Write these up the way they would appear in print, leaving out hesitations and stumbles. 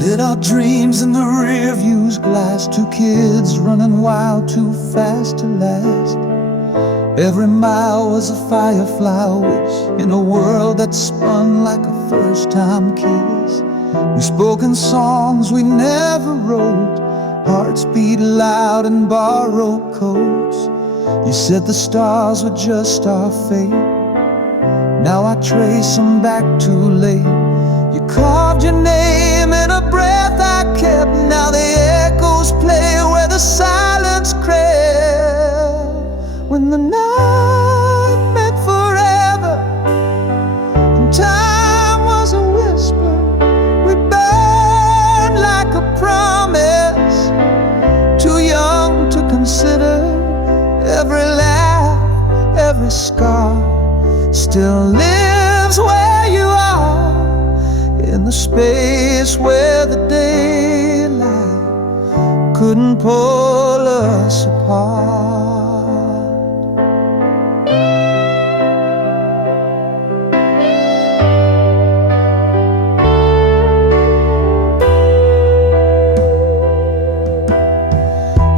Lit our dreams in the rear view's glass. Two kids running wild, too fast to last. Every mile was a firefly wish in a world that spun like a first-time kiss. We spoke in songs we never wrote, hearts beat loud in borrowed coats. You said the stars were just our fate. Now I trace them back too late. You carved your name in a breath I kept. Now the echoes play where the silence crept. When the night meant forever and time was a whisper, we burned like a promise, too young to consider. Every laugh, every scar still lives where you are, in the space where the daylight couldn't pull us apart.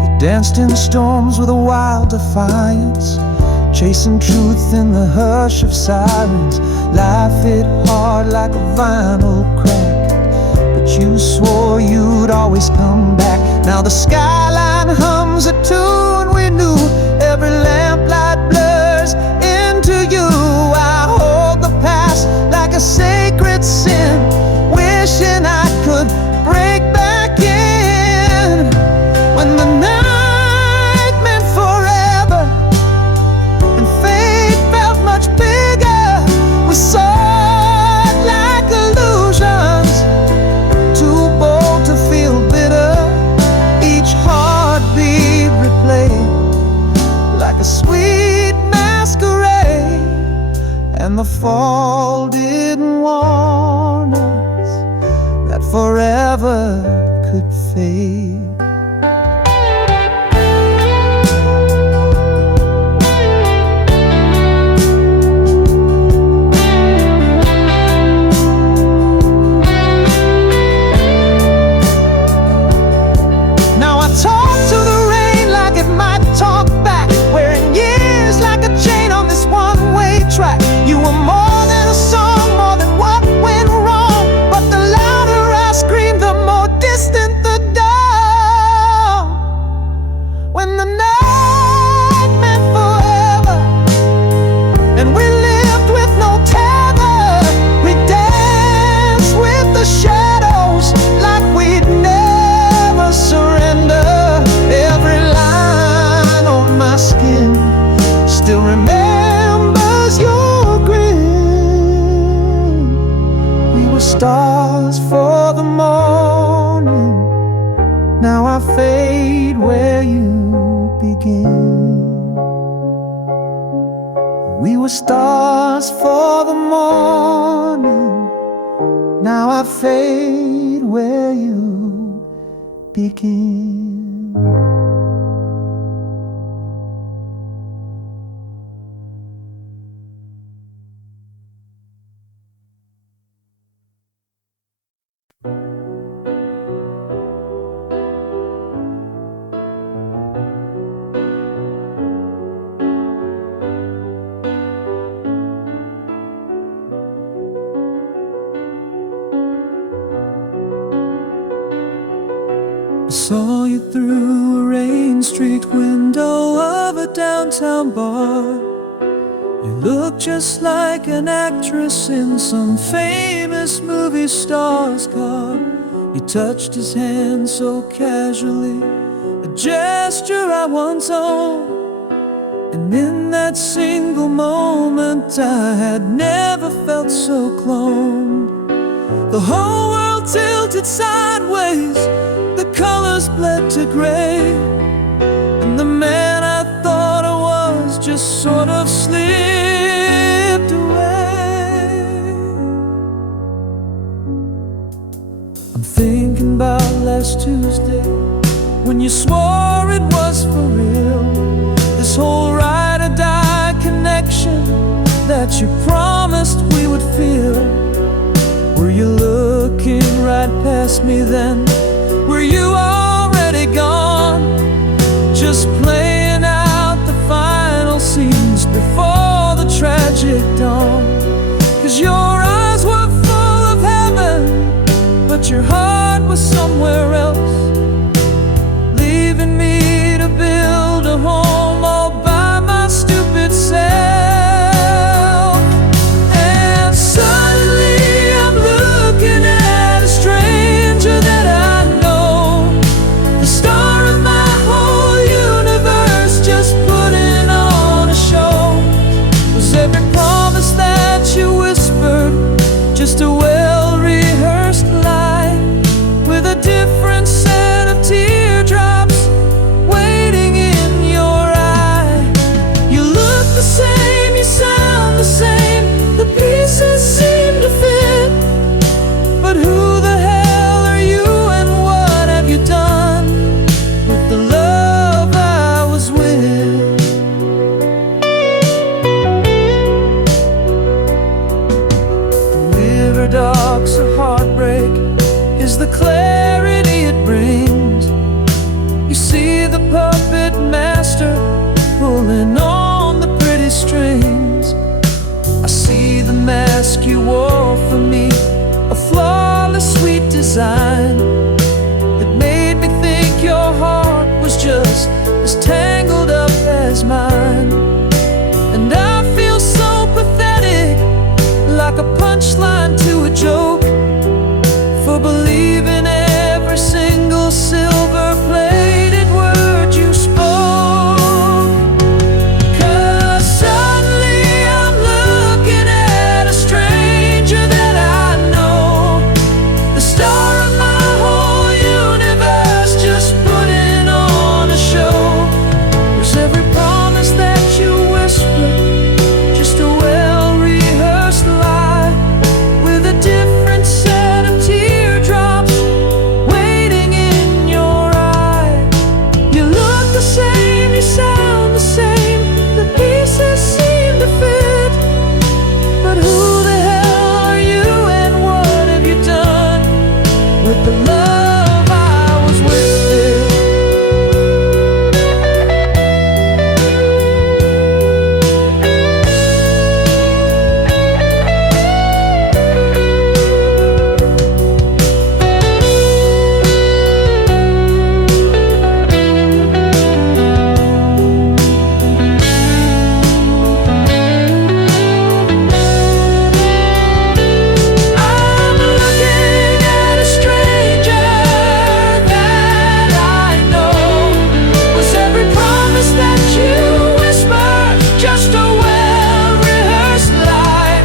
You danced in storms with a wild defiance, chasing truth in the hush of silence. Life hit hard like a vinyl crack, but you swore you'd always come back. Now the skyline hums a tune we knew. Every lamplight blurs into you. I hold the past like a sacred sin, wishing I could break back in. When the night meant forever and fate felt much bigger, we soared like illusions, too bold to feel bitter. Each heartbeat replayed like a sweet masquerade, and the fall didn't warn us that forever could fade. You were more than a song, more than what went wrong. But the louder I screamed, the more distant the dawn. When the night meant forever and we lived with no tether, we danced with the shadows like we'd never surrender. Every line on my skin still remembers your grin. We were stars for the morning. Now I fade where you begin. We were stars for the morning. Now I fade where you begin. Saw you through a rain streaked window of a downtown bar. You look just like an actress in some famous movie star's car. You touched his hand so casually, a gesture I once owned. And in that single moment I had never felt so cloned. The whole world tilted sideways, the colors bled to gray, and the man I thought I was just sort of slipped away. I'm thinking about last Tuesday, when you swore it was for real. This whole ride or die connection that you promised we would feel. Were you looking right past asked me then, were you already gone? Just playing out the final scenes before the tragic dawn. 'Cause your eyes were full of heaven, but your heart was somewhere else, leaving me to build a home all by my stupid self. And suddenly I'm looking at a stranger that I know, the star of my whole universe, just putting on a show. Was every promise that you whispered just a well-rehearsed lie, with a different set of teardrops waiting in your eye? You look the same, you sound the same, the pieces seem to fit, but who the hell are you and what have you done with the love I was with? The river docks of heartbreak is the clarity it brings. You see the puppet master pulling on the pretty strings. I see the mask you wore for me, a flawless sweet design that made me think your heart was just as tangled up as mine. And I feel so pathetic, like a punchline to a joke, for believing every single silver-plated word you spoke. 'Cause suddenly I'm looking at a stranger that I know, the star of my whole universe, just putting on a show. Was every promise that you whispered just a well-rehearsed lie, with a different set of teardrops waiting in your eye? You look the same, you sound the same, the pieces seem to fit, but who the hell are you and what have you done with the love I was with? I'm looking at a stranger that I know. Was every promise that you whispered just a well-rehearsed lie?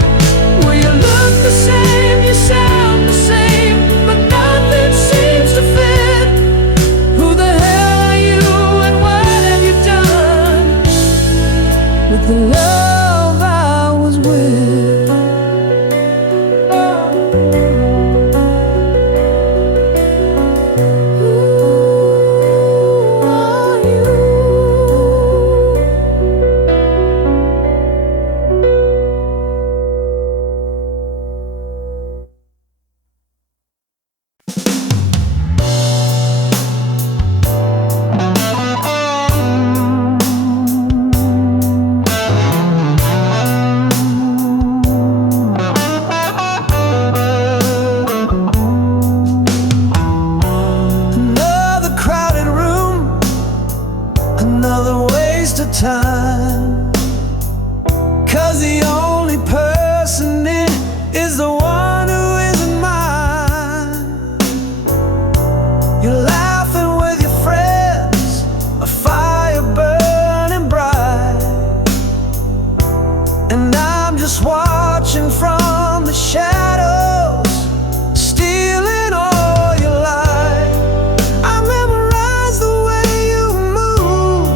Where you look the same, you sound the same, but nothing seems to fit. Who the hell are you and what have you done with the love I was with? Who are you? Another crowded room, another waste of time. 'Cause the only person in is the one who isn't mine. You're laughing with your friends, a fire burning bright, and I'm just watching from the shadows, stealing all your light. I memorize the way you move,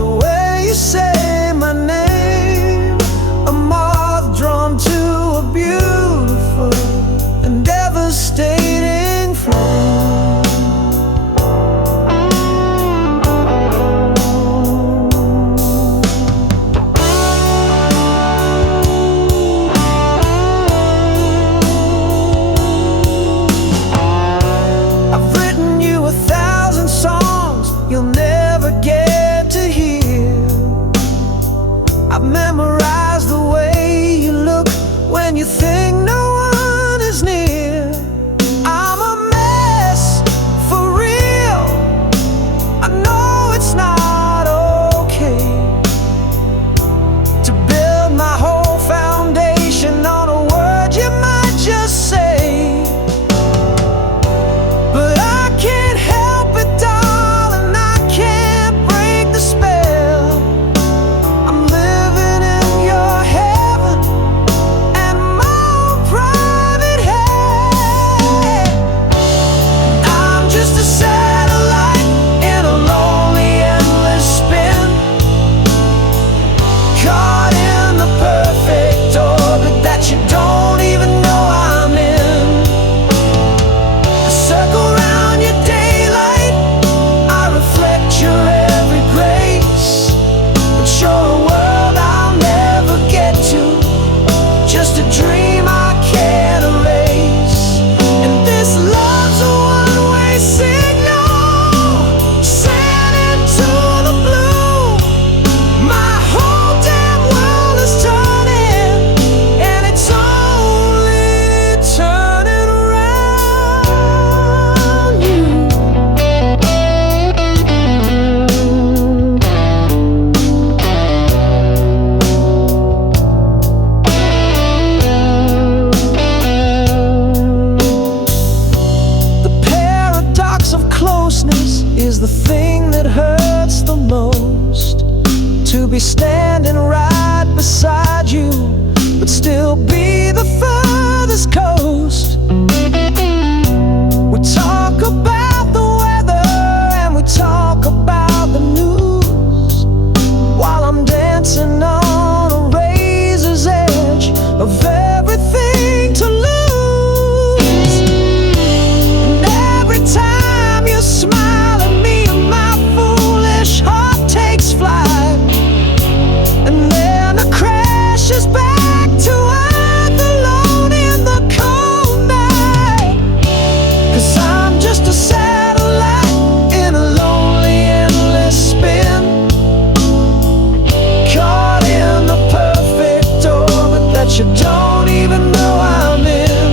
the way you say my name, a moth drawn to a beautiful and devastating flame. I've memorized the way you look when you think no one is near. I'm a mess, for real. I know it's not okay to build my whole foundation on a word you might just say. But I can't help it, darling, I can't break the spell. I'm living in your heaven and my own private hell. I'm just a satellite in a lonely, endless spin, caught in the perfect orbit that you don't even know I'm in. I circle round your daylight, I reflect your every grace, but you're a world I'll never get to, just a dream I can't erase. And this love's a one-way signal, sent into the blue. My whole damn world is turning, and it's only turning around you. The paradox of closeness is the thing that hurts the most. To be standing right beside you, but still be the furthest coast. We talk about the weather and we talk about the news, while I'm dancing on a razor's edge of everything to lose. And every time you smile at me, my foolish heart takes flight, and then it crashes back to earth alone in the cold night. 'Cause I'm just a satellite in a lonely, endless spin, caught in the perfect orbit that you don't even know I'm in.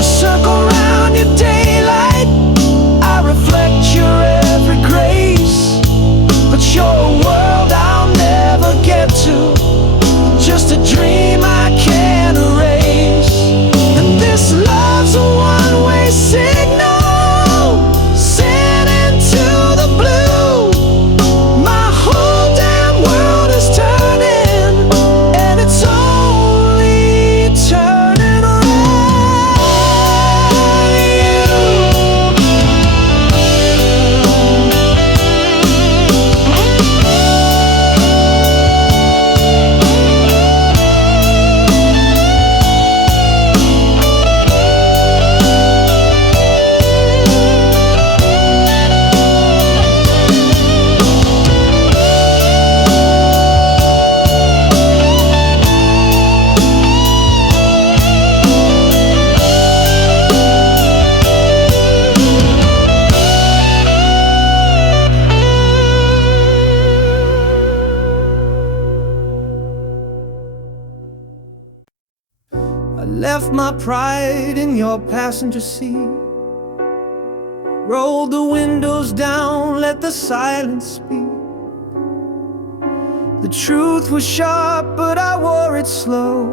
I circle round your daylight, I reflect your every grace, but you're a world I'll never get to, just a dream I can't erase. And this love's a one-way signal, sent into the blue. My whole damn world is turning, and it's only turning around you. I left my pride in your passenger seat, rolled the windows down, let the silence speak. The truth was sharp, but I wore it slow.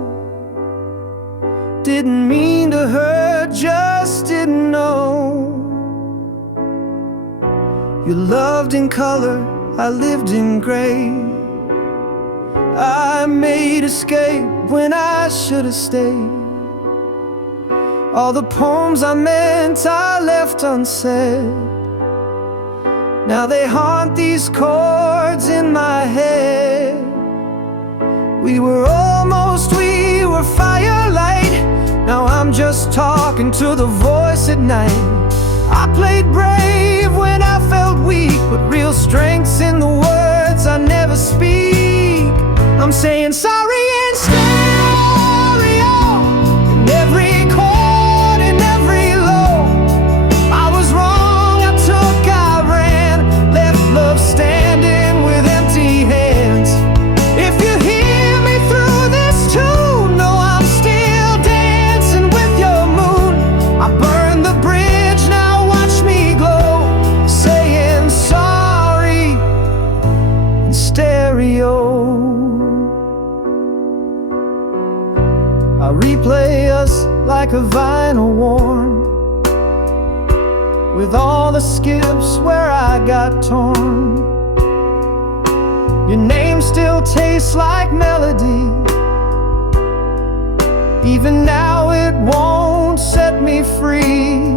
Didn't mean to hurt, just didn't know. You loved in color, I lived in gray. I made escape when I should have stayed. All the poems I meant I left unsaid. Now they haunt these chords in my head. We were firelight. Now I'm just talking to the voice at night. I played brave when I felt weak, but real strength's in the words I never speak. I'm saying sorry in stereo, in every chord, in every low. I was wrong, I took, I ran, left love standing with empty hands. stereo. I replay us like a vinyl worn, with all the skips where I got torn. Your name still tastes like melody. Even now it won't set me free.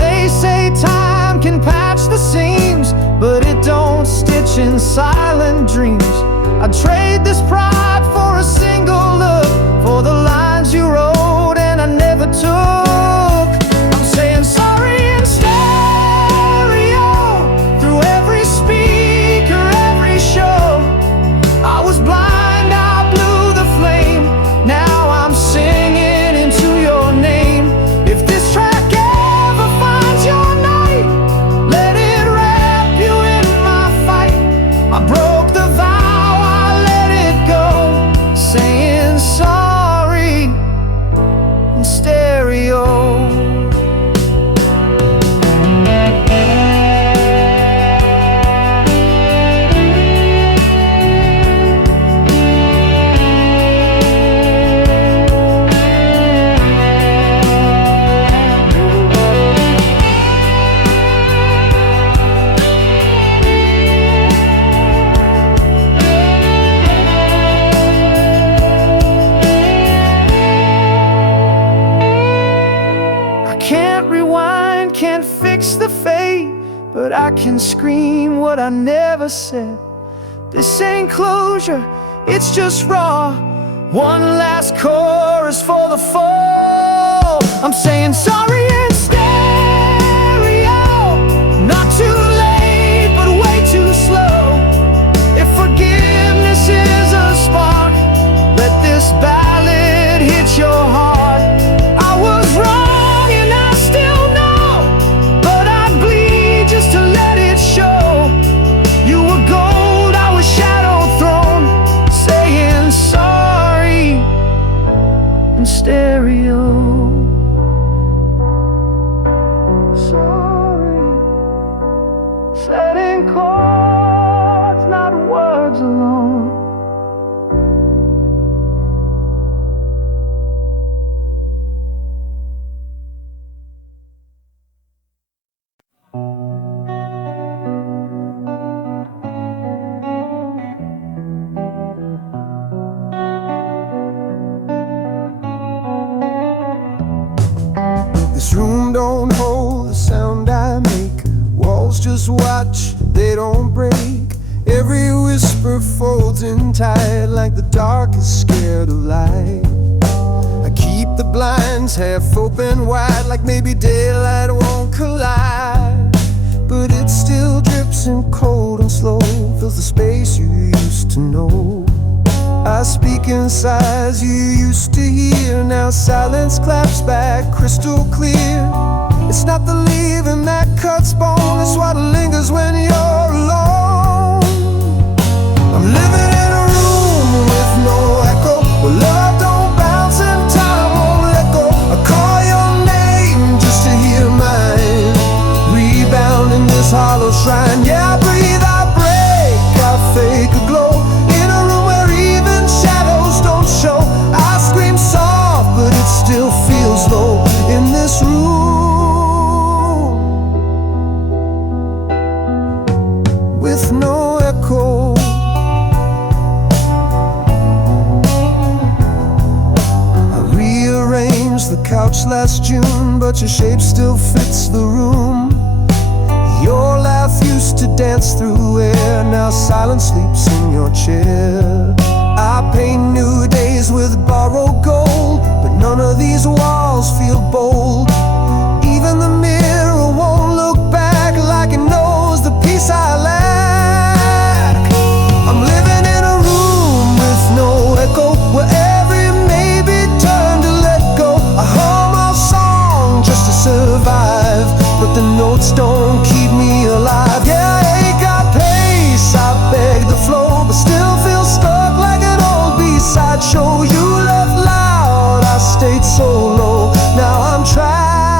They say time can patch the seams, but it don't stitch in silent dreams. I'd trade this pride for a single look, for the lines you wrote and I never took. I'm saying sorry in stereo, through every speaker, every show. I was blind, I blew the flame. Now I'm singing into your name. If this track ever finds your night, let it wrap you in my fight. I broke the vow, I let it go, saying sorry in stereo. Can't rewind, can't fix the fate, but I can scream what I never said. This ain't closure, it's just raw. One last chorus for the fall. I'm saying sorry in stereo, not too late, but way too slow. If forgiveness is a spark, let this ballad hit your heart. I was wrong, stereo. Sorry, setting chords, not words alone. This room don't hold the sound I make. Walls just watch, they don't break. Every whisper folds in tight, like the dark is scared of light. I keep the blinds half open wide, like maybe daylight won't collide. But it still drips in cold and slow, fills the space you used to know. I speak in sighs you used to hear. Now silence claps back crystal clear. It's not the leaving that cuts bone, it's what lingers when you're alone. I'm living in a room with no echo, where love don't bounce and time won't let go. I call your name just to hear mine, rebound in this hollow shrine. Yeah, I breathe, I break, I fake a glow. Don't show. I scream soft, but it still feels low in this room with no echo. I rearranged the couch last June, but your shape still fits the room. Your laugh used to dance through air, now silence sleeps in your chair. I paint new days with borrowed gold, but none of these walls feel bold. Even the mirror won't look back, like it knows the peace I lack. I'm living in a room with no echo, where every maybe turn to let go. I hum a song just to survive, but the notes don't keep me alive. Yeah, I ain't got pace, I beg the flow, but still feel stuck like an old B-side show. You left loud, I stayed so low. Now I'm trapped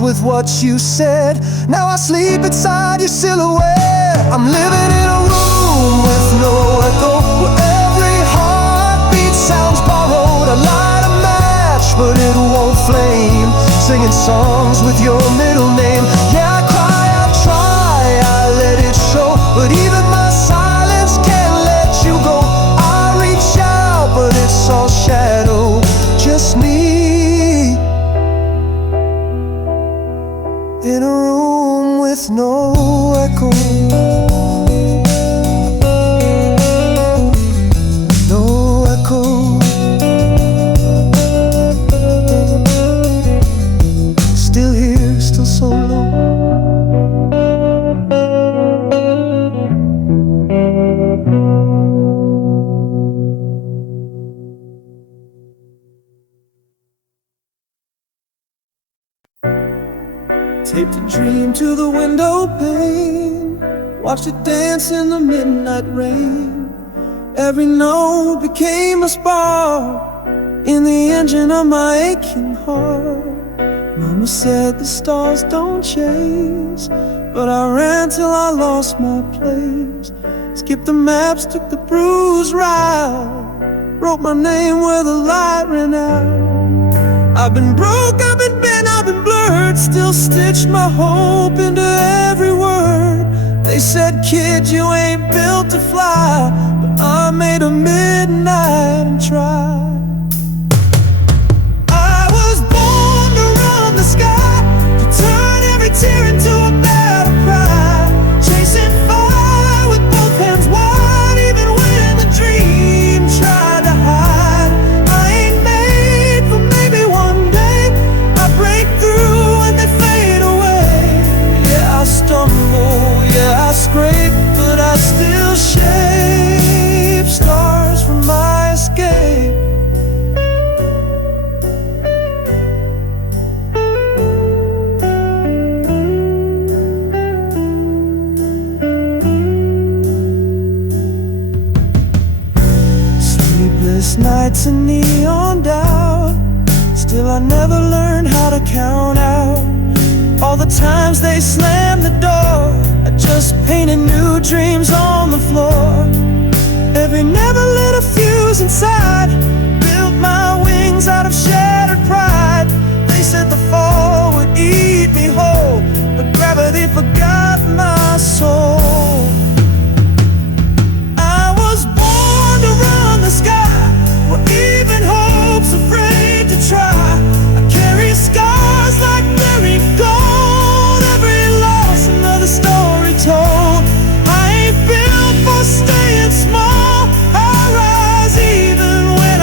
with what you said. Now I sleep inside your silhouette. I'm living in a room with no echo, where every heartbeat sounds borrowed. I light a match, but it won't flame, singing songs with your middle name. Yeah, I cry, I try, I let it show, but even my silence can't let you go. I reach out, but it's all shadow, just me in a room with no echo. No echo. Still here, still so low. Taped a dream to the window pane, watched it dance in the midnight rain. Every note became a spark in the engine of my aching heart. Mama said the stars don't chase, but I ran till I lost my place. Skipped the maps, took the bruised route, wrote my name where the light ran out. I've been broke, I've been bent, I've been blurred, still stitched my hope into every word. They said, kid, you ain't built to fly, but I made a midnight and tried. I was born to run the sky, to turn every tear into a battle cry, chasing fire with both hands wide, even when the dream tried to hide. I ain't made for maybe one day I break through and they fade away. Yeah, I stumble, yeah, I scrape, but I still shape stars from my escape. Sleepless nights and neon doubt, still I never learned how to count out all the times they slammed the door. I just painted new dreams on the floor. Every never lit a fuse inside, built my wings out of shattered pride. They said the fall would eat me whole, but gravity forgot my soul. I was born to run the sky, where even hope's afraid to try. I carry scars like buried gold, every loss another story told. I ain't built for staying small, I rise even when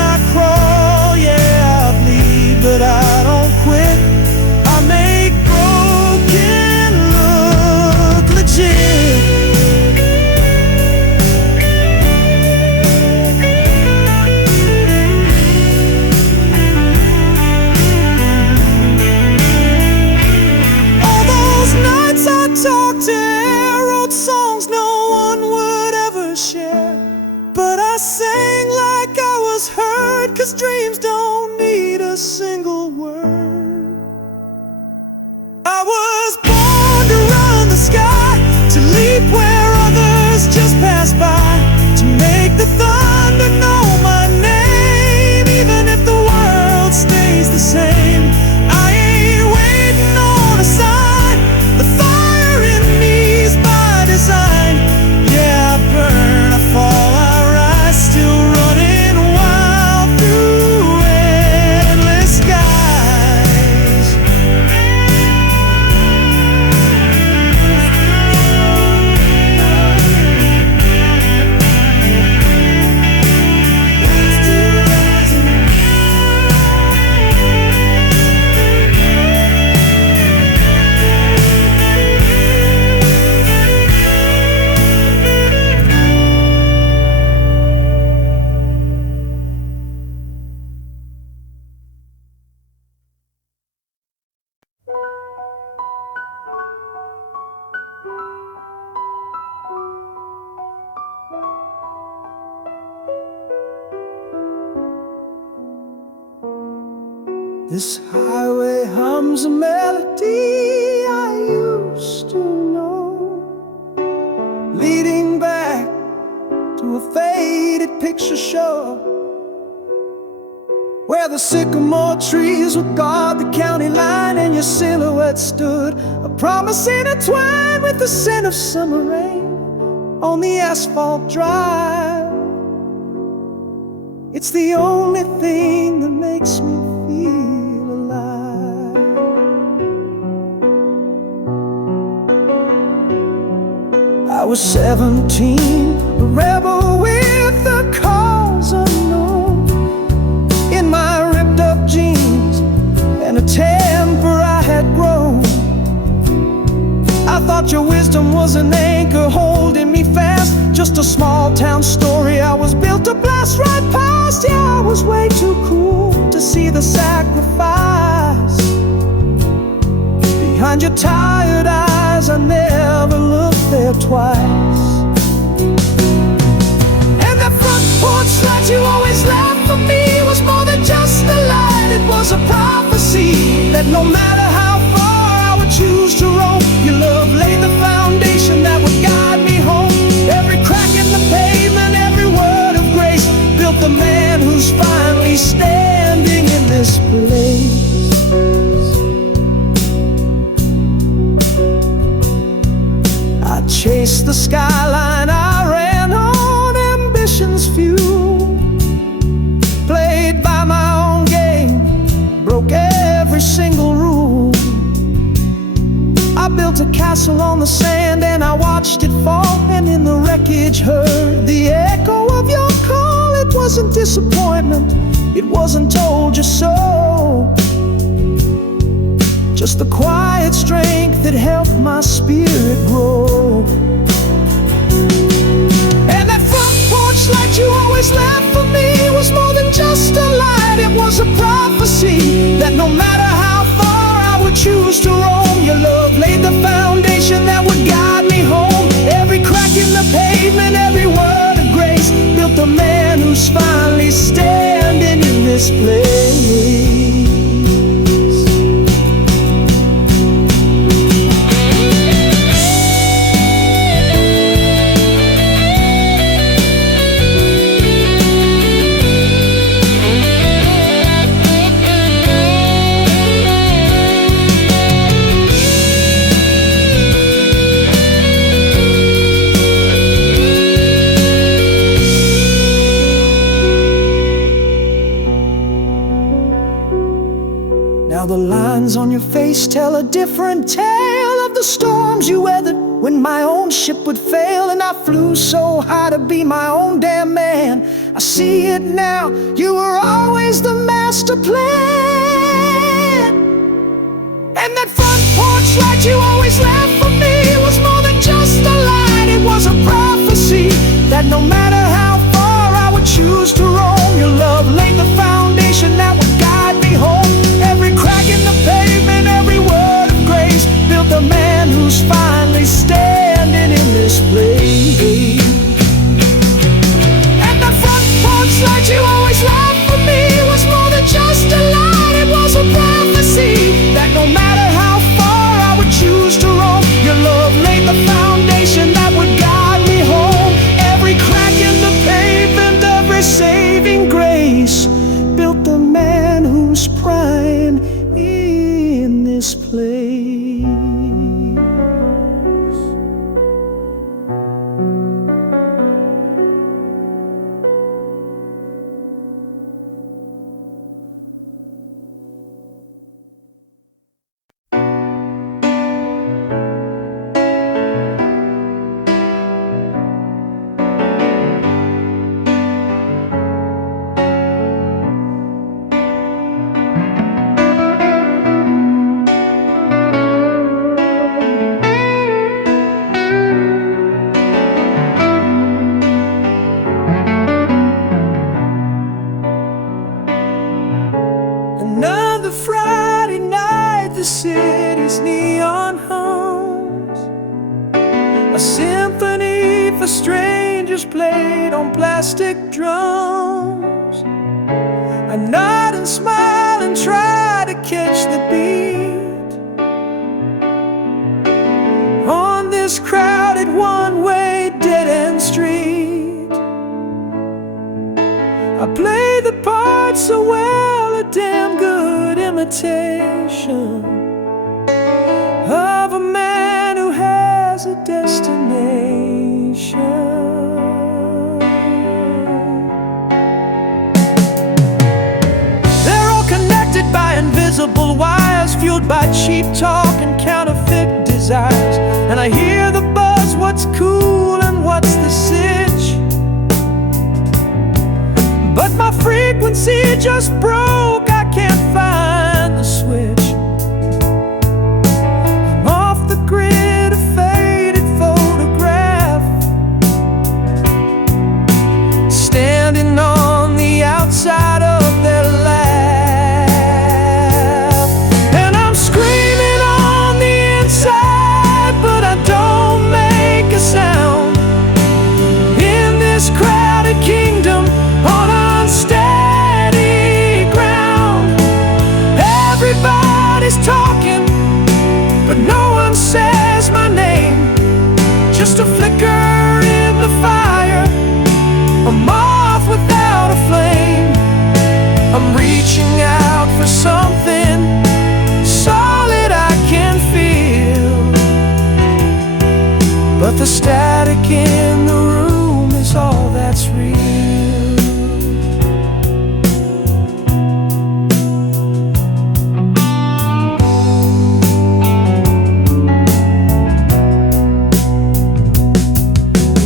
This highway hums a melody I used to know, leading back to a faded picture show, where the sycamore trees would guard the county line, and your silhouette stood, a promise intertwined with the scent of summer rain on the asphalt drive. It's the only thing that makes me feel alive. I was 17, a rebel with a cause unknown, in my ripped up jeans and a temper I had grown. I thought your wisdom was an anchor holding me fast, just a small town story I was built to blast right past. Yeah, I was way too cool to see the sacrifice behind your tired eyes. I never looked there twice. And that front porch light you always left for me was more than just a light. It was a prophecy that no matter how far I would choose to roam, your love laid the foundation that would guide me home. Every crack in the pavement, every word of grace built the man who's finally standing in this place. I chased the skyline, I ran on ambition's fuel, played by my own game, broke every single rule. I built a castle on the sand and I watched it fall, and in the wreckage heard the echo of your call. It wasn't disappointment, it wasn't told you so, just the quiet strength that helped my spirit grow. And that front porch light you always left for me was more than just a light. It was a prophecy that no matter how far I would choose to roam, your love laid the foundation that would guide me home. Every crack in the pavement, every word of grace built the man who's finally standing in this place. Now the lines on your face tell a different tale of the storms you weathered when my own ship would fail, and I flew so high to be my own damn man. I see it now, you were always the master plan. And that front porch light you always left for me was more than just a light. It was a prophecy that no matter how far I would choose to roam, your love laid the foundation that would guide me home. Every crack in the pavement, every word of grace built the man who's finally standing in this place. And the front porch light you always left for me was more than just a light. It was a prophecy that no matter how far I would choose to roam, your love laid the foundation that would guide me home. Every crack in the pavement, every saving grace built the man who's prime in this place. Another Friday night, the city's neon hums, a symphony for strangers played on plastic drums. I nod and smile and try this crowded one-way dead-end street. I play the part so well, a damn good imitation of a man who has a destination. They're all connected by invisible wires, fueled by cheap talk and counterfeit desires. And I hear the buzz, what's cool and what's the sitch? But my frequency just broke, I can't find the switch. I'm off the grid, a faded photograph, standing on the outside of their laugh. And I'm screaming on the inside, but I don't make a sound. In this crowded kingdom, on unsteady ground, everybody's talking, but no one says my name. Just a flicker in the fire, a moth without a flame. I'm reaching out for something solid I can feel, but the static in the room is all that's real.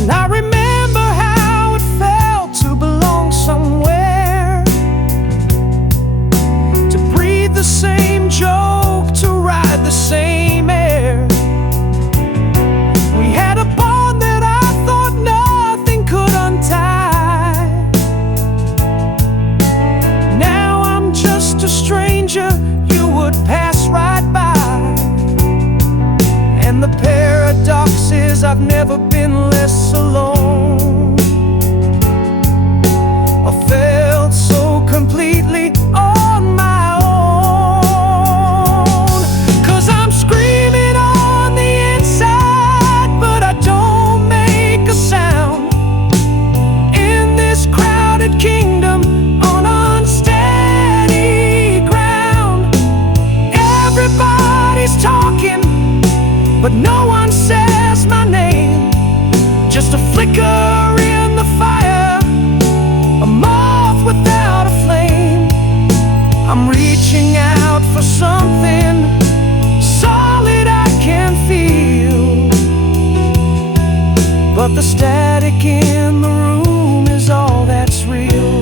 And I remember how it felt to belong somewhere, to breathe the same joke, to ride the same air. We had a bond that I thought nothing could untie. Now I'm just a stranger you would pass right by. And the paradox is I've never been less alone. I felt so completely on my own. 'Cause I'm screaming on the inside, but I don't make a sound. In this crowded kingdom, on unsteady ground, everybody's talking, but no one says my name. Just a flicker in the fire, a moth without a flame. I'm reaching out for something solid I can feel, but the static in the room is all that's real.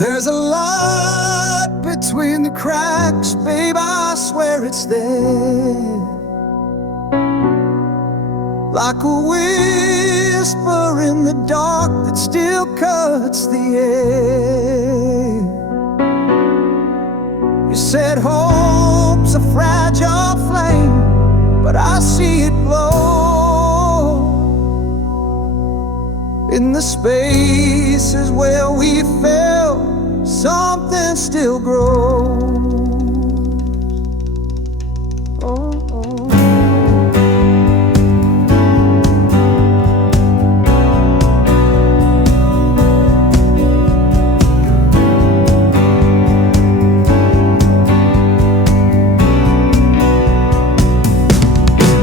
There's a lot between the cracks, babe, I swear it's there. Like a whisper in the dark that still cuts the air. You said hope's a fragile flame, but I see it glow. In the spaces where we fell, something still grows. Oh, oh.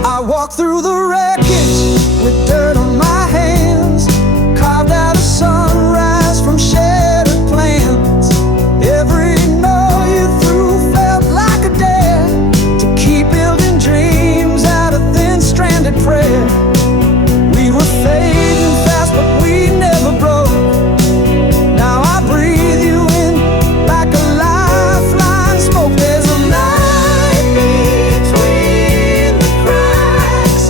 I walk through the wreckage with dirt on my hands, carved out a sunrise from shattered plans. Every no you threw felt like a dare to keep building dreams out of thin stranded prayer. We were fading fast, but we never broke. Now I breathe you in like a lifeline smoke. There's a light between the cracks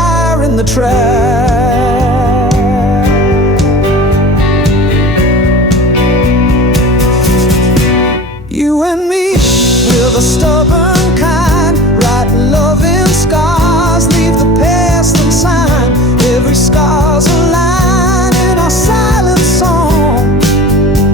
fire in the track. You and me, we're the stubborn kind, writing love in scars, leave the past unsigned. Every scar's a line in our silent song.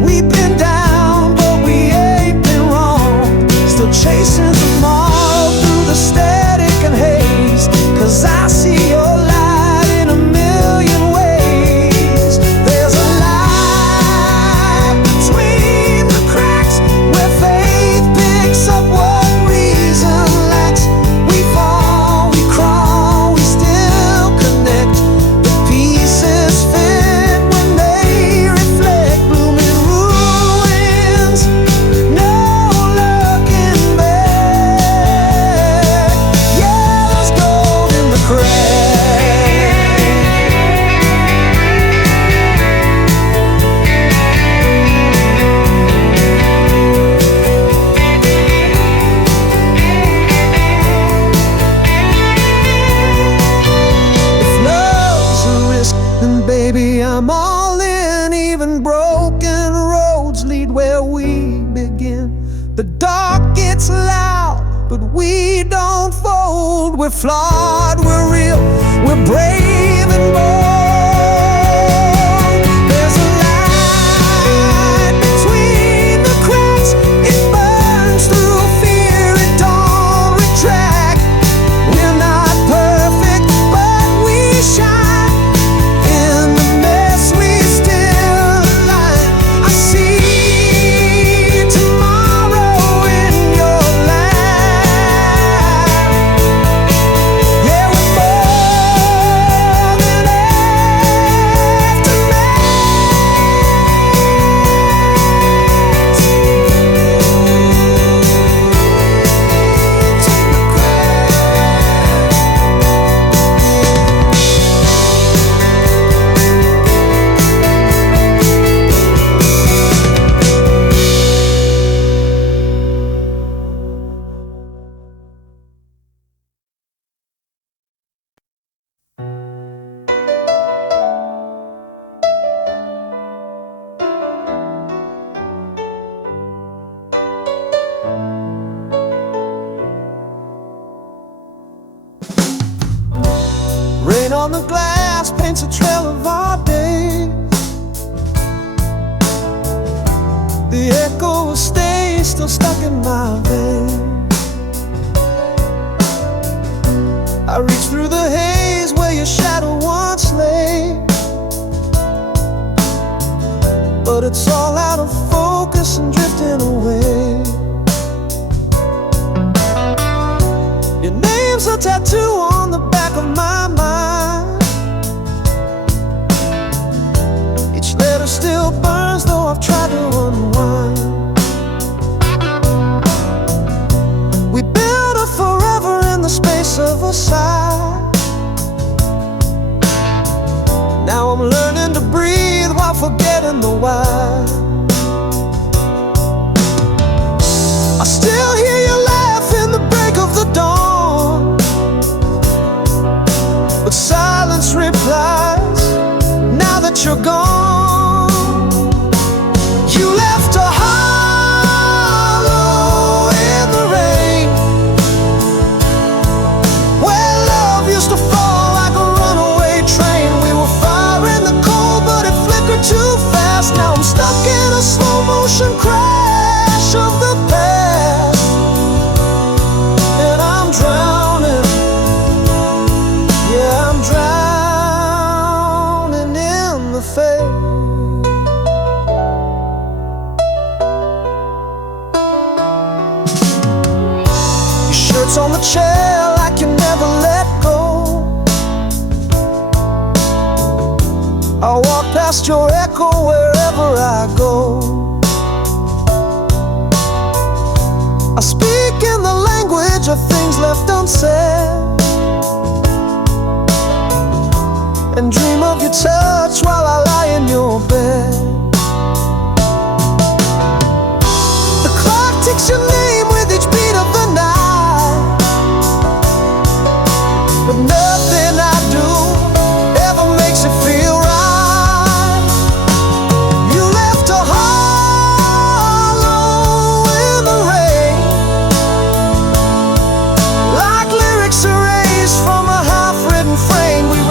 We've been down, but we ain't been wrong. Still chasing tomorrow through the static and haze, 'cause I see your light in a million ways. There's a light between the cracks where faith picks up what reason lacks. We fall, we crawl, we still connect. The pieces fit when they reflect. Blooming ruins, no looking back. Yeah, there's gold in the crack. If love's a risk, then baby I'm all in. Even broken roads lead where we begin. The dark gets loud, but we don't fold. We're flawed, we're real, we're brave and bold. There's a light between the cracks. It burns through fear, it don't retract. We're not perfect, but we shine. In the mess we still align. I see tomorrow in your light. Yeah, we're more than rain on the glass paints a trail of our days. The echo stays still stuck in my veins. I reach through the haze where your shadow once lay, but it's all out of focus and drifting away. Your name's a tattoo on the back of my mind. Each letter still burns, though I've tried to unwind. We build a forever in the space of a sigh. Now I'm learning to breathe while forgetting the why. I still hear you laugh in the break of the dawn, but silence replies now that you're gone. You left a hollow in the rain, where love used to fall like a runaway train. We were fire in the cold, but it flickered too fast. Now I'm stuck in a slow motion crash of the past, and I'm drowning. Yeah, I'm drowning in the fade. Your shirt's on the chair like you never let go. I walk past your echo wherever I go. I speak in the language of things left unsaid, and dream of your touch while I lie in your bed. The clock ticks your name with each beat of the night, but nothing I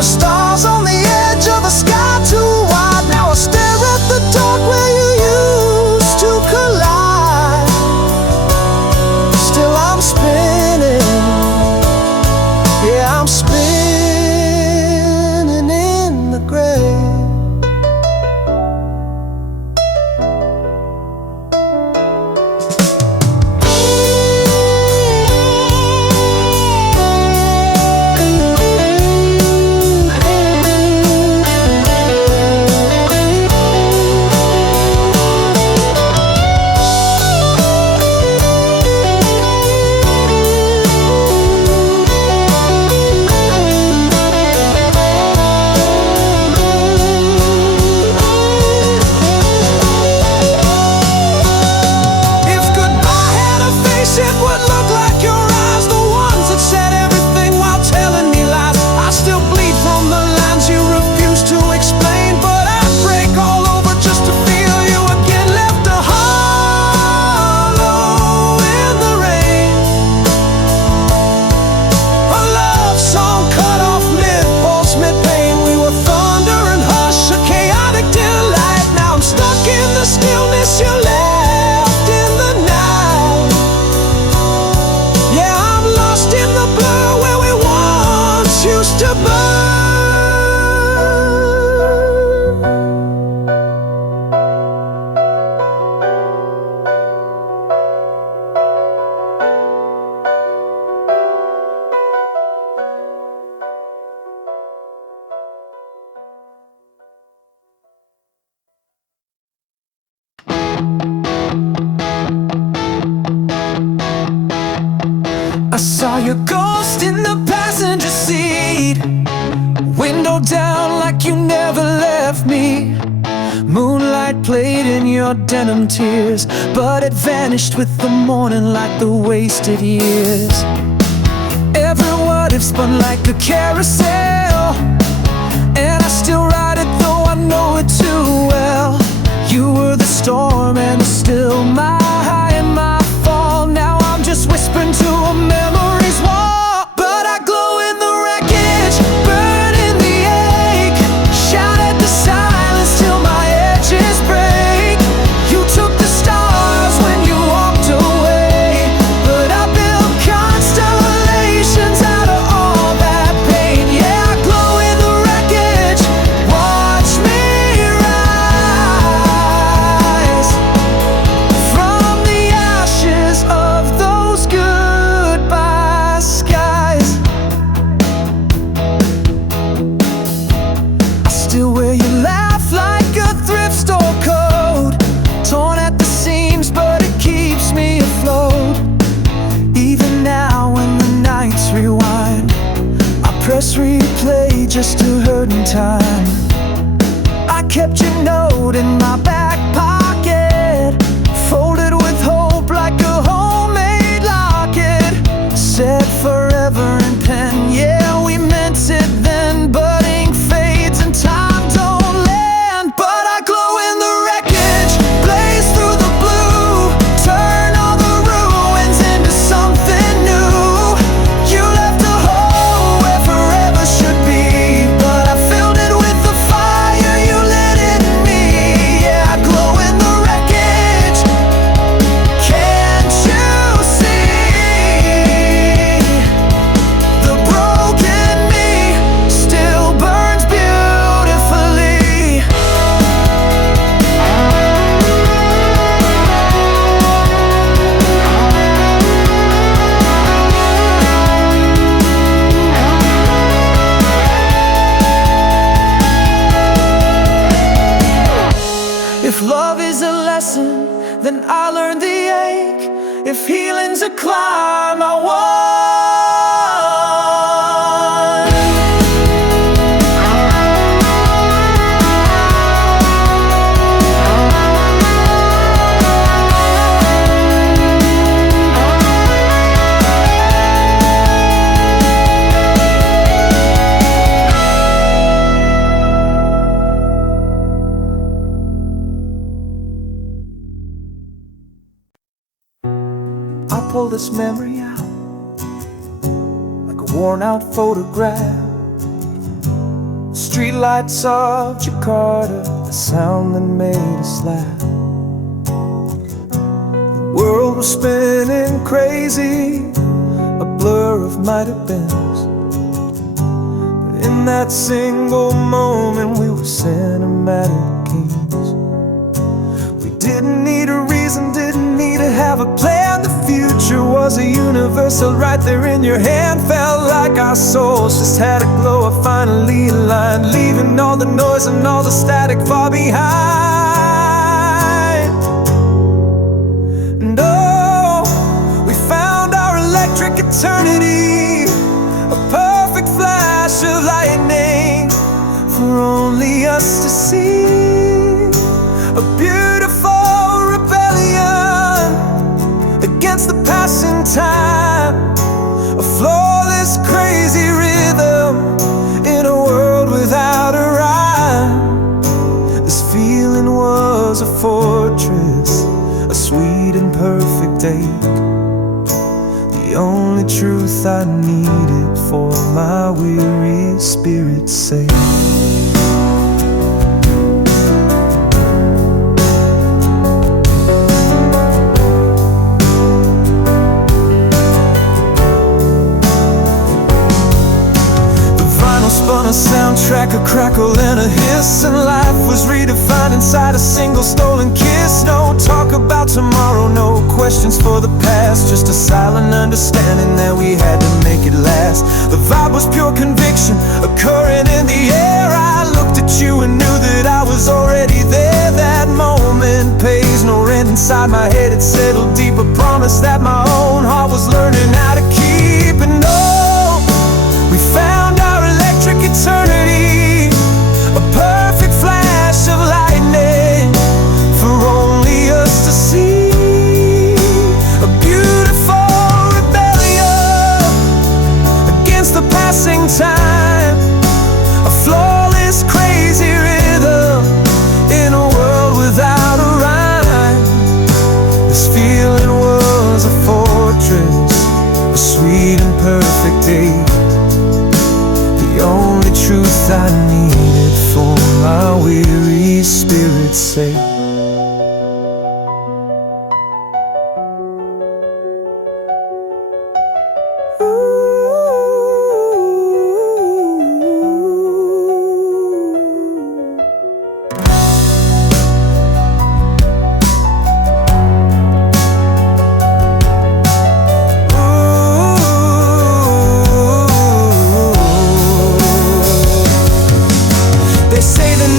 stars on the edge of a sky too wide. Now I stare at the dark where you used to collide. Still I'm spinning, yeah, I'm spinning in the grave. I saw your ghost in the passenger seat, window down like you never left me. Moonlight played in your denim tears, but it vanished with the morning like the wasted years. Every what if spun like a carousel, and I still ride it though I know it too well. You were the storm and still my high and my fall. Now I'm just whispering to a memory's wall. But I glow in the wreckage, burn in the ache, shout at the silence till my edges break. You took the stars when you walked away, but I built constellations out of all that pain. Yeah, I glow in the wreckage, watch me rise from the ashes of those goodbye skies. I still wear your laugh like a thrift store coat, torn at the seams but it keeps me afloat. Even now when the nights rewind, I press replay just to hurt in time. I kept your note in my back pocket, folded with hope like a homemade locket. Said forever in pen, yeah, we meant it then, but ink fades and time don't land. But I glow in the wreckage, blaze through the blue, turn all the ruins into something new. You left a hole where forever should be, but I filled it with the fire you lit in me. Yeah, I glow in the wreckage, can't you see? The broken me still burns beautifully. If love is a lesson, then I learned the ache. If healing's a climb, I won. I pull this memory out like a worn out photograph. streetlights of Jakarta, the sound that made us laugh. The world was spinning crazy, a blur of might have beens. But in that single moment we were cinematic kings. We didn't need a reason, didn't need to have a plan. The future was a universal right there in your hand. Felt like our souls just had a glow, of finally aligned, leaving all the noise and all the static far behind. And oh, we found our electric eternity, a perfect flash of lightning for only us to see. A beautiful rebellion against the passing time, a flawless, crazy rhythm in a world without a rhyme. This feeling was a fortress, a sweet and perfect ache, the only truth I needed for my weary spirit's sake. Spun a soundtrack, a crackle and a hiss, and life was redefined inside a single stolen kiss. No talk about tomorrow, no questions for the past, just a silent understanding that we had to make it last. The vibe was pure conviction, a current in the air. I looked at you and knew that I was already there. That moment pays no rent inside my head. It settled deep, a promise that my own heart was learning how to keep. And oh, we found our electric eternity, a perfect flash of lightning for only us to see. A beautiful rebellion against the passing time, a flawless, crazy rhythm in a world without a rhyme. This feeling was a fortress, a sweet and perfect day, the only truth I needed for my weary spirit's sake.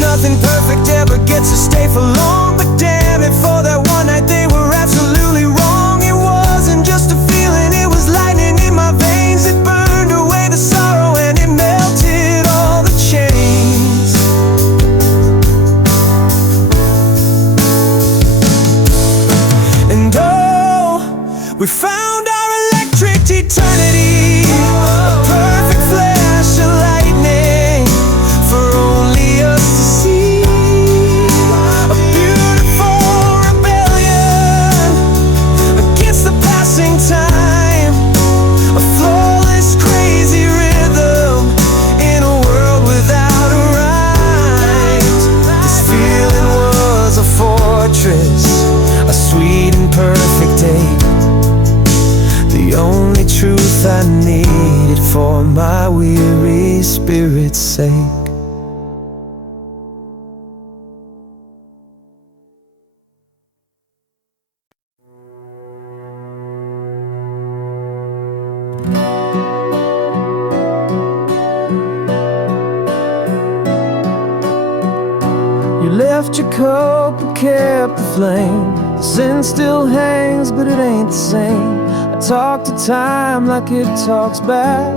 Nothing perfect ever gets to stay for long, but damn it, for that one night they were absolutely wrong. It wasn't just a feeling, it was lightning in my veins. It burned away the sorrow and it melted all the chains. And oh, we found our electric eternity, a perfect flash of lightning for only us to see. A beautiful rebellion against the passing time, a flawless, crazy rhythm in a world without a rhyme. This feeling was a fortress, a sweet and perfect day, the only truth I needed for my weary spirit's sake. You left your cup but kept the flame. The sin still hangs, but it ain't the same. I talk to time like it talks back,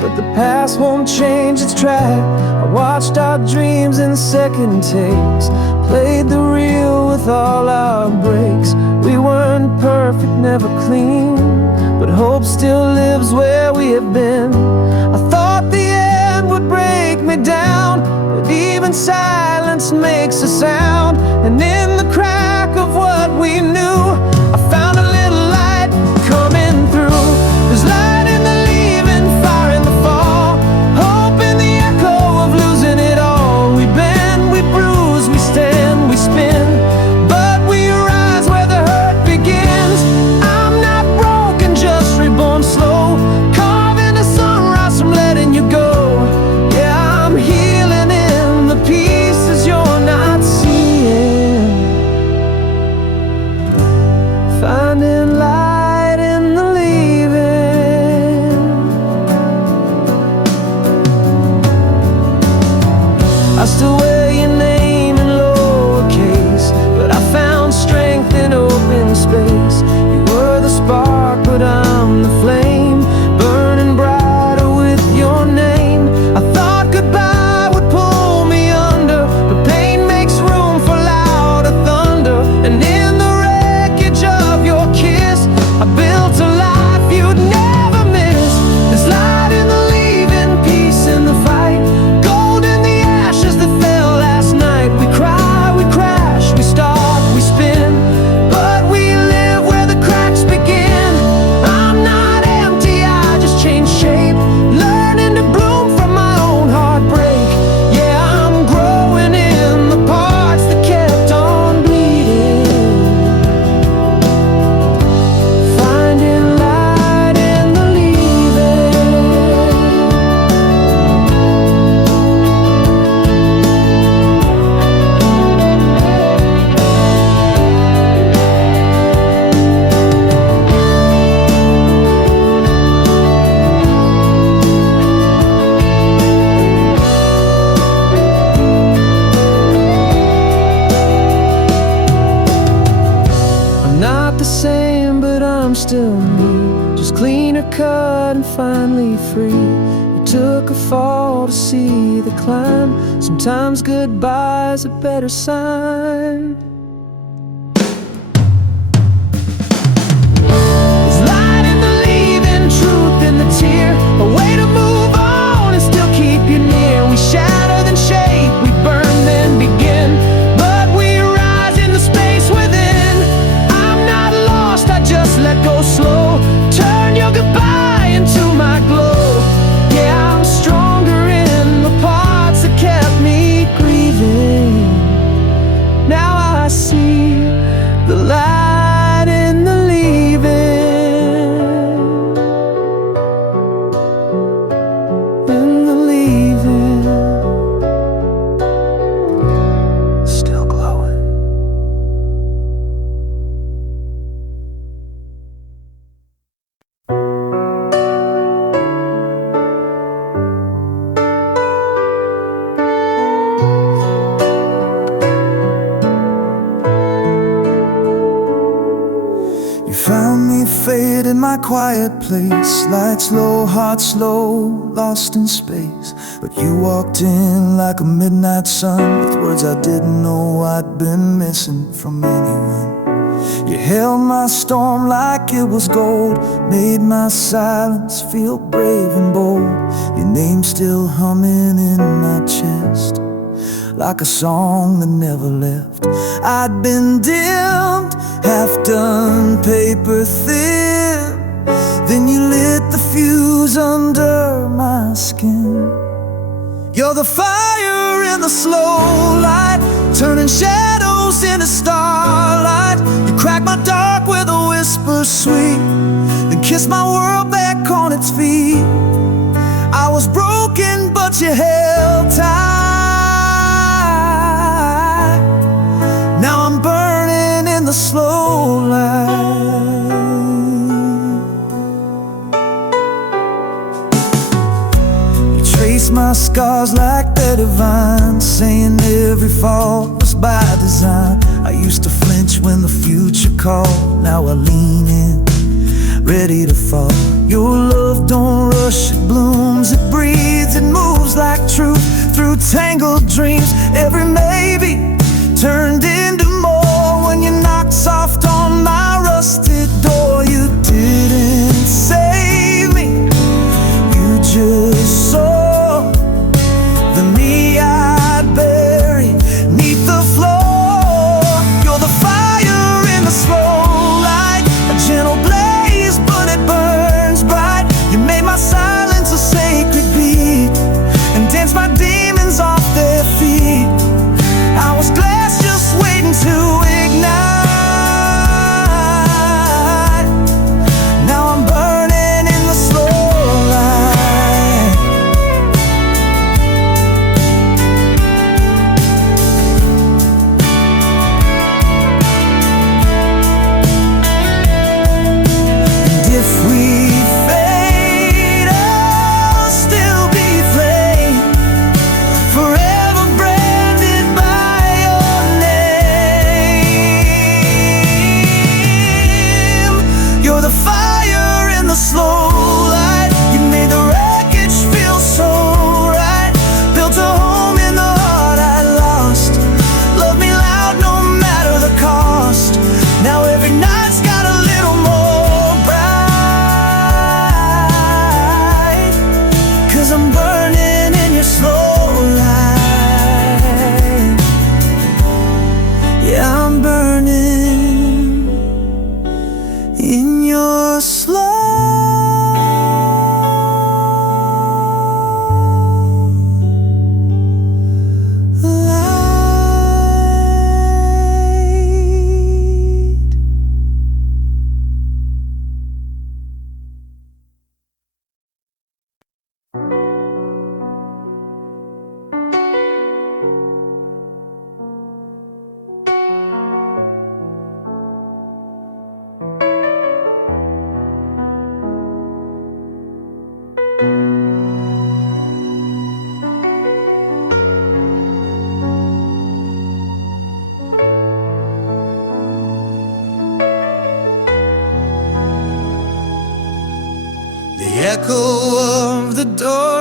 but the past won't change its track. I watched our dreams in second takes, played the reel with all our breaks. We weren't perfect, never clean, but hope still lives where we have been. I thought the end would break me down, but even silence makes a sound. And in the crack of what we knew, I found a little light coming through. There's light in the leaving, fire in the fall, hope in the echo of losing I still wear your name in lowercase, but I found strength in open space. You were the spark, but I'm the flame, burning brighter with your name. I thought goodbye would pull me under, but pain makes room for louder thunder. And in the wreckage of your kiss, I built a life you'd never miss. There's light in the leaving, peace in the fight, gold in the ashes that fell last night. We cry, we crash, we start, we spin, but we live where the cracks begin. I'm not empty, I just change shape, learning to bloom from my own heartbreak. Yeah, I'm growing in the parts that kept on bleeding, finding light in the leaving. I'm not the same, but I'm still me, just cleaner cut and finally free. It took a fall to see the climb. Sometimes goodbye's a better sign. There's light in the leaving, truth in the tear, a way to move on and still keep you near. We shatter then shape, we burn then begin, but we rise in the space within. I'm not lost, I just let go slow, turn your goodbye into my glow. Yeah, I'm stronger in the parts that kept me grieving. Now I see the light in the leaving, in the leaving, still glowing. You found me fade in my quiet place, lights low, heart slow, lost in space. But you walked in like a midnight sun, with words I didn't know I'd been missing from anyone. You held my storm like it was gold, made my silence feel brave and bold. Your name still humming in my chest, like a song that never left. I'd been dimmed, half done, paper thin. Then you lit the fuse under my skin. You're the fire in the slow light, turning shadows into starlight. You crack my dark with a whisper sweet, then kiss my world back on its feet. I was broken, but you held tight. Now I'm burning in the slow light. You trace my scars like they're divine, saying every fault was by design. I used to flinch when the future called, now I lean in, ready to fall. Your love don't rush, it blooms, it breathes, it moves like truth through tangled dreams. Every maybe turned into more when you knocked soft on my rusted door. You didn't save me, you just saw the me I'd bury neath the floor. You're the fire in the slow light, a gentle blaze, but it burns bright. You made my silence a sacred beat and danced my demons off their feet. I was glass just waiting to ignite. Now I'm burning in the slow light.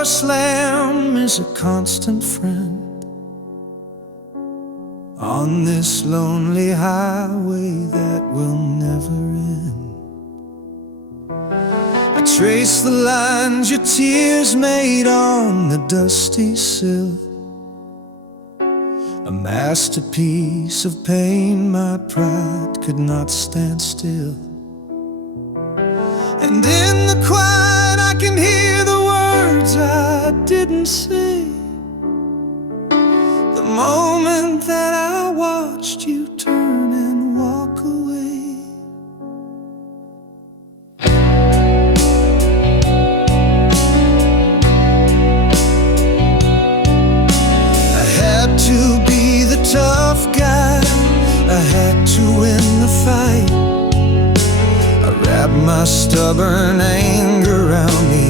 door slam is a constant friend on this lonely highway that will never end. I trace the lines your tears made on the dusty sill, a masterpiece of pain my pride could not stand still. And in the quiet I can hear the words I didn't say, the moment that I watched you turn and walk away. I had to be the tough guy, I had to win the fight. I wrapped my stubborn anger around me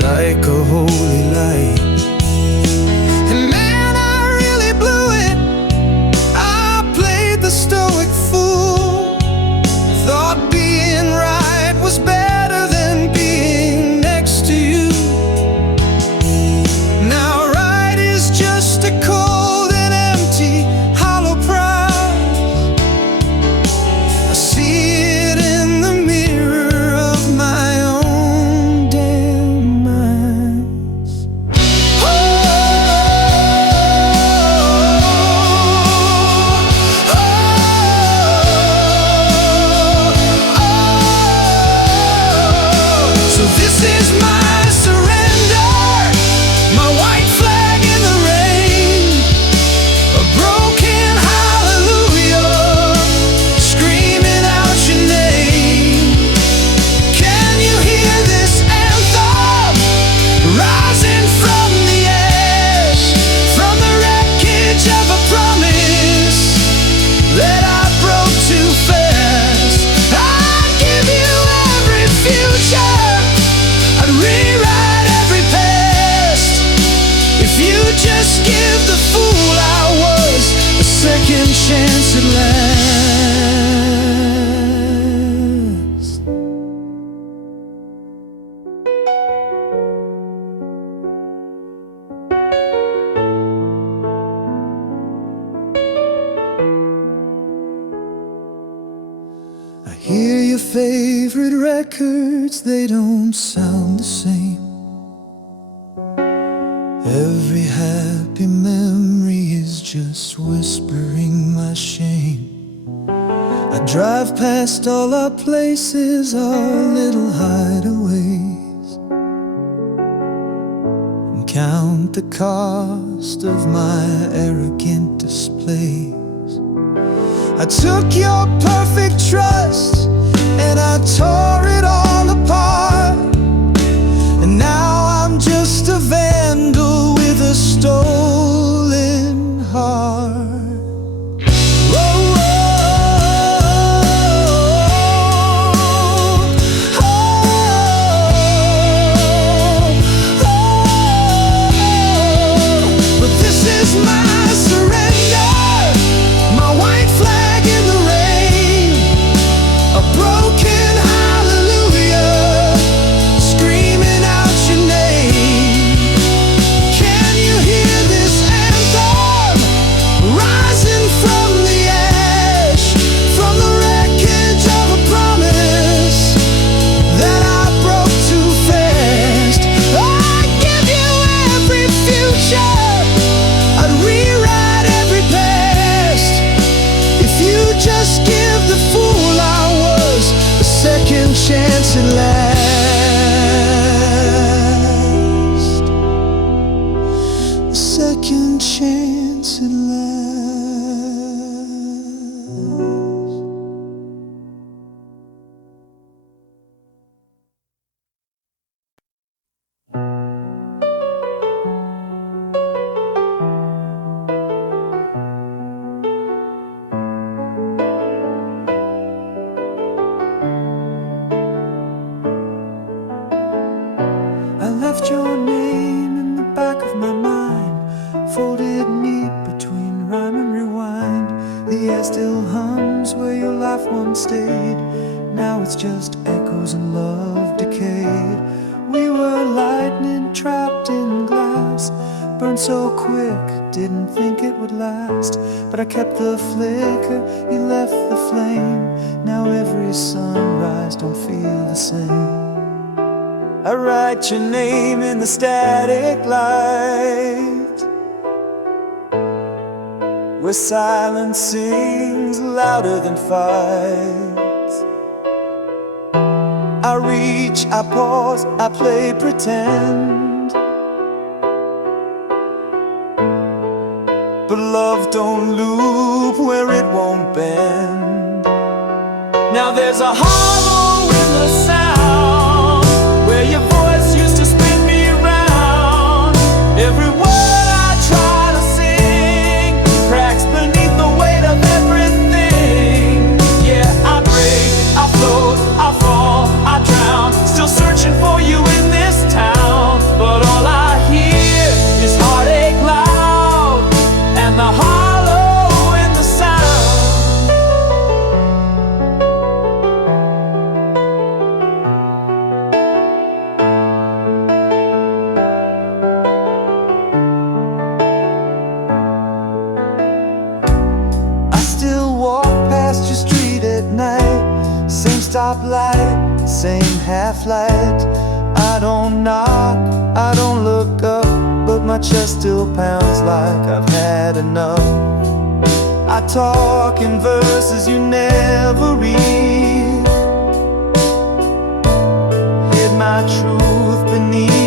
like a holy light. And man, I really blew it. I played the stoic fool, thought being right was better than being next to you. Now right is just a cold and empty hollow prize. I see it in the mirror of my own damn eyes. So this is my surrender, my white flag in the rain, a broken hallelujah, screaming out your name. Can you hear this anthem rising from the ash, from the wreckage of a promise that I broke too fast? I'd give you every future, I'd rewrite every past, if you just give the fool I was a second chance at last. I hear your favorite records, they don't sound the same. Every happy memory is just whispering my shame. I drive past all our places, our little hideaways, and count the cost of my arrogant displays. I took your perfect trust and I tore it all apart, and now I'm just a vandal with a stolen heart. Whoa, but this is my surrender, my white flag in the rain, a broken hallelujah, screaming out your name. Can you hear this anthem rising from the ash, from the wreckage of a promise that I broke too fast? I'd give you every future, I'd rewrite every past, if you just give the fool I was a second chance at last. A second chance at last. I left your name in the back of my mind, folded neat between rhyme and rewind. The air still hums where your life once stayed. Now it's just echoes and love decayed. We were lightning trapped in burned so quick, didn't think it would last. But I kept the flicker, you left the flame. Now every sunrise don't feel the same. I write your name in the static light, where silence sings louder than fights. I reach, I pause, I play pretend, but love don't loop where it won't bend. Now there's a hollow in the sound where your voice used to spin me around. Every word I try to sing cracks beneath the weight of everything. Yeah, I break, I float, I fall, I drown, still searching for you in this town. But all I hear is heartache loud and the hollow in the sound. I still walk past your street at night, same stoplight, same half-light. I don't knock, I don't look up, but my chest still pounds like I've had enough. I talk in verses you never read, hid my truth beneath